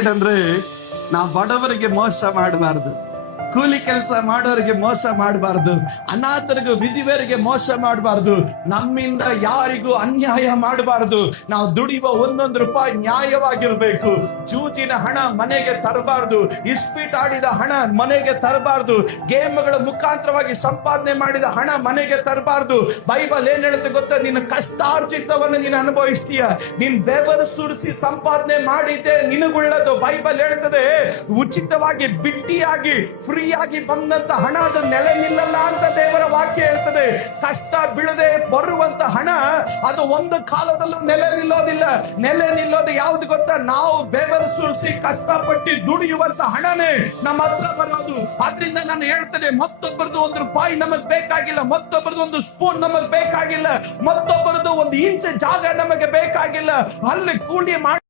ಅಂದ್ರೆ ನಾವು ಬಡವರಿಗೆ ಮೋಸ ಮಾಡಬಾರ್ದು, ಕೂಲಿ ಕೆಲಸ ಮಾಡೋರಿಗೆ ಮೋಸ ಮಾಡಬಾರ್ದು, ಅನಾಥರಿಗೂ ವಿಧಿವರಿಗೆ ಮೋಸ ಮಾಡಬಾರ್ದು, ನಮ್ಮಿಂದ ಯಾರಿಗೂ ಅನ್ಯಾಯ ಮಾಡಬಾರ್ದು. ನಾವು ದುಡಿಯುವ ಒಂದೊಂದು ರೂಪಾಯಿ ನ್ಯಾಯವಾಗಿರ್ಬೇಕು. ಜೂಜಿನ ಹಣ ಮನೆಗೆ ತರಬಾರ್ದು, ಇಸ್ಪೀಟ್ ಆಡಿದ ಹಣ ಮನೆಗೆ ತರಬಾರ್ದು, ಗೇಮ್ಗಳ ಮುಖಾಂತರವಾಗಿ ಸಂಪಾದನೆ ಮಾಡಿದ ಹಣ ಮನೆಗೆ ತರಬಾರ್ದು. ಬೈಬಲ್ ಏನ್ ಹೇಳುತ್ತೆ ಗೊತ್ತಾ? ನಿನ್ನ ಕಷ್ಟಾರ್ಜಿತವನ್ನು ನೀನು ಅನುಭವಿಸ್ತೀಯ, ನೀನ್ ಬೆವರು ಸುರಿಸಿ ಸಂಪಾದನೆ ಮಾಡಿದ್ದೆ ನಿನಗುಳ್ಳದು. ಬೈಬಲ್ ಹೇಳ್ತದೆ ಉಚಿತವಾಗಿ ಬಿಟ್ಟಿಯಾಗಿ ಫ್ರೀಯಾಗಿ ಬಂದಂತ ಹಣ ಅದು ನೆಲೆ ನಿಲ್ಲಲ್ಲ ಅಂತ ದೇವರ ವಾಕ್ಯ ಹೇಳ್ತದೆ. ಕಷ್ಟ ಬೀಳದೆ ಬರುವಂತ ಹಣ ಅದು ಒಂದು ಕಾಲದಲ್ಲೂ ನೆಲೆ ನಿಲ್ಲೋದಿಲ್ಲ. ನೆಲೆ ನಿಲ್ಲೋದು ಯಾವ್ದು ಗೊತ್ತಾ? ನಾವು ಬೆವರು ಸುರಿಸಿ ಕಷ್ಟಪಟ್ಟು ದುಡಿಯುವಂತ ಹಣನೇ ನಮ್ಮ ಹತ್ರ ಬರೋದು. ಆದ್ರಿಂದ ನಾನು ಹೇಳ್ತೇನೆ, ಮತ್ತೊಬ್ಬರದು ಒಂದು ರೂಪಾಯಿ ನಮಗ್ ಬೇಕಾಗಿಲ್ಲ, ಮತ್ತೊಬ್ಬರದು ಒಂದು ಸ್ಪೂನ್ ನಮಗ್ ಬೇಕಾಗಿಲ್ಲ, ಮತ್ತೊಬ್ಬರದು ಒಂದು ಇಂಚ್ ಜಾಗ ನಮಗೆ ಬೇಕಾಗಿಲ್ಲ. ಅಲ್ಲಿ ಕೂಲಿ ಮಾಡಿ